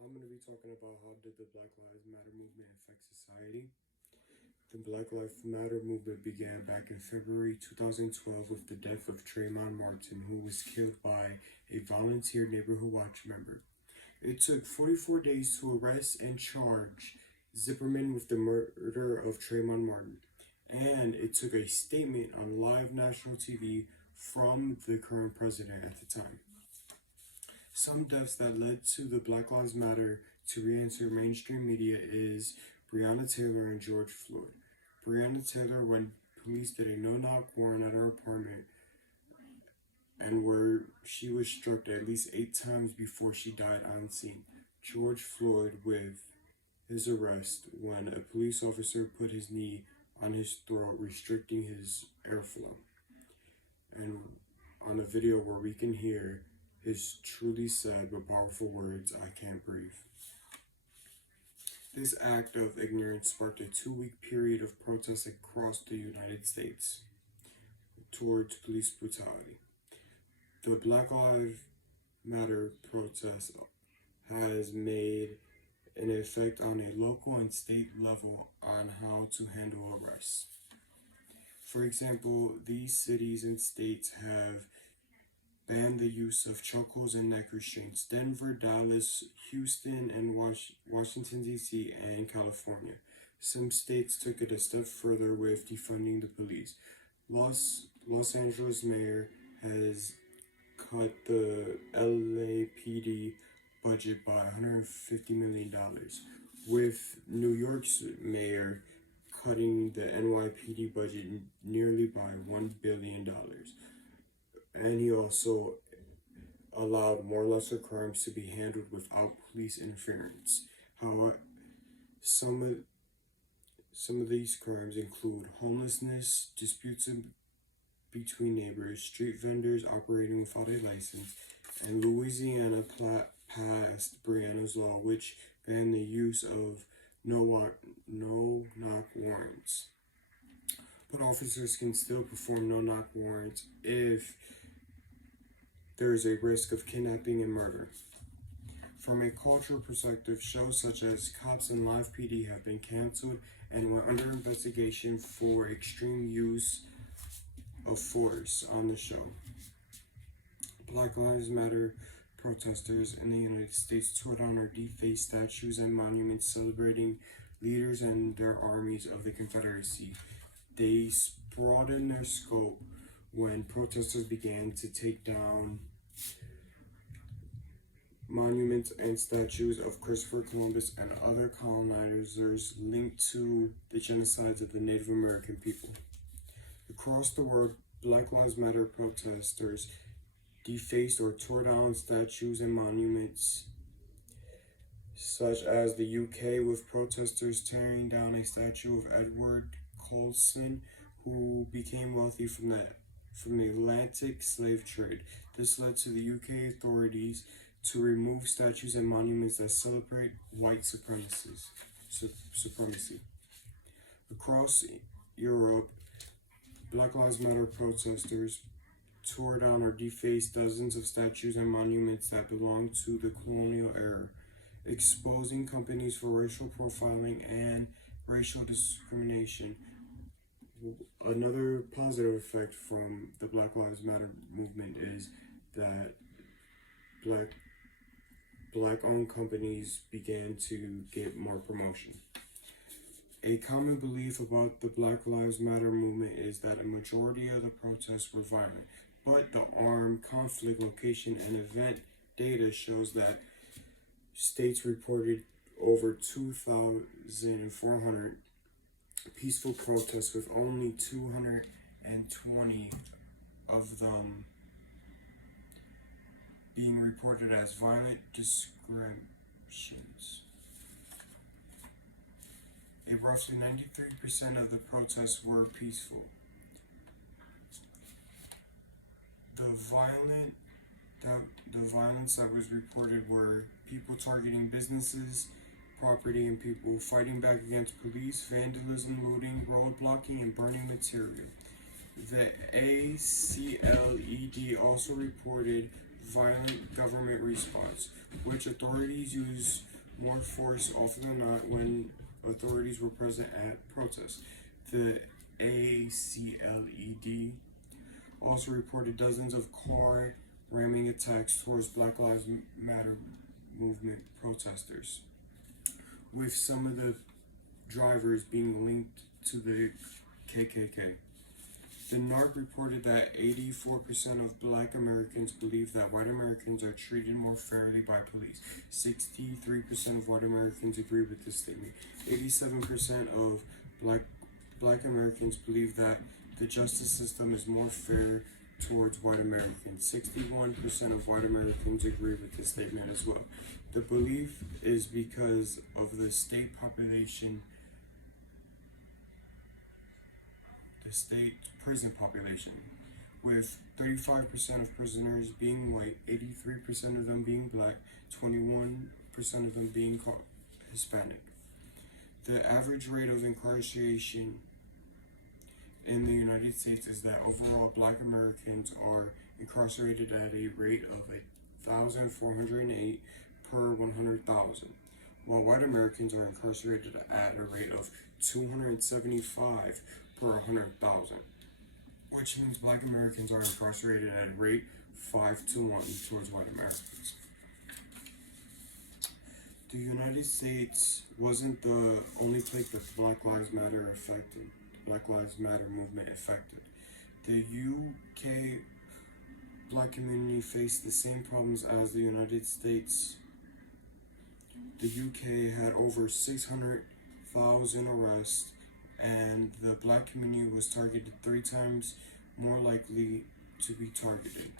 I'm going to be talking about how did the Black Lives Matter movement affect society. The Black Lives Matter movement began back in February 2012 with the death of Trayvon Martin, who was killed by a volunteer neighborhood watch member. It took 44 days to arrest and charge Zipperman with the murder of Trayvon Martin, and it took a statement on live national TV from the current president at the time. Some deaths that led to the Black Lives Matter to re-enter mainstream media is Breonna Taylor and George Floyd. Breonna Taylor, when police did a no-knock warrant at her apartment and where she was struck at least 8 times before she died on scene. George Floyd with his arrest when a police officer put his knee on his throat, restricting his airflow. And on a video where we can hear his truly sad but powerful words, "I can't breathe." This act of ignorance sparked a 2-week period of protests across the United States towards police brutality. The Black Lives Matter protest has made an effect on a local and state level on how to handle arrests. For example, these cities and states have banned the use of chokeholds and neck restraints. Denver, Dallas, Houston, and Washington, D.C., and California. Some states took it a step further with defunding the police. Los Angeles mayor has cut the LAPD budget by $150 million, with New York's mayor cutting the NYPD budget nearly by $1 billion. And he also allowed more lesser crimes to be handled without police interference. However, some of these crimes include homelessness, disputes between neighbors, street vendors operating without a license, and Louisiana passed Breonna's Law, which banned the use of no-knock warrants. But officers can still perform no-knock warrants if there is a risk of kidnapping and murder. From a cultural perspective, shows such as Cops and Live PD have been canceled and were under investigation for extreme use of force on the show. Black Lives Matter protesters in the United States tore down or defaced statues and monuments celebrating leaders and their armies of the Confederacy. They broadened their scope when protesters began to take down monuments and statues of Christopher Columbus and other colonizers linked to the genocides of the Native American people. Across the world, Black Lives Matter protesters defaced or tore down statues and monuments, such as the UK, with protesters tearing down a statue of Edward Colston, who became wealthy from the Atlantic slave trade. This led to the UK authorities to remove statues and monuments that celebrate white supremacy. Across Europe, Black Lives Matter protesters tore down or defaced dozens of statues and monuments that belonged to the colonial era, exposing companies for racial profiling and racial discrimination. Another positive effect from the Black Lives Matter movement is that black-owned companies began to get more promotion. A common belief about the Black Lives Matter movement is that a majority of the protests were violent, but the armed conflict location and event data shows that states reported over 2,400 peaceful protests, with only 220 of them being reported as violent descriptions. A roughly 93% of the protests were peaceful. The violence that was reported were people targeting businesses, property, and people, fighting back against police, vandalism, looting, roadblocking, and burning material. The ACLED also reported violent government response, which authorities use more force often than not when authorities were present at protests. The ACLED also reported dozens of car ramming attacks towards Black Lives Matter movement protesters, with some of the drivers being linked to the KKK. The NARC reported that 84% of Black Americans believe that white Americans are treated more fairly by police. 63% of white Americans agree with this statement. 87% of Black Americans believe that the justice system is more fair towards white Americans. 61% of white Americans agree with this statement as well. The belief is because of the state prison population, with 35% of prisoners being white, 83% of them being black, 21% of them being Hispanic. The average rate of incarceration in the United States is that overall Black Americans are incarcerated at a rate of 1,408 per 100,000, while white Americans are incarcerated at a rate of 275 per 100,000, which means Black Americans are incarcerated at a rate 5-to-1 towards white Americans. The United States wasn't the only place that Black Lives Matter movement affected. The UK Black community faced the same problems as the United States. The UK had over 600,000 arrests, and the Black community was targeted 3 times more likely to be targeted.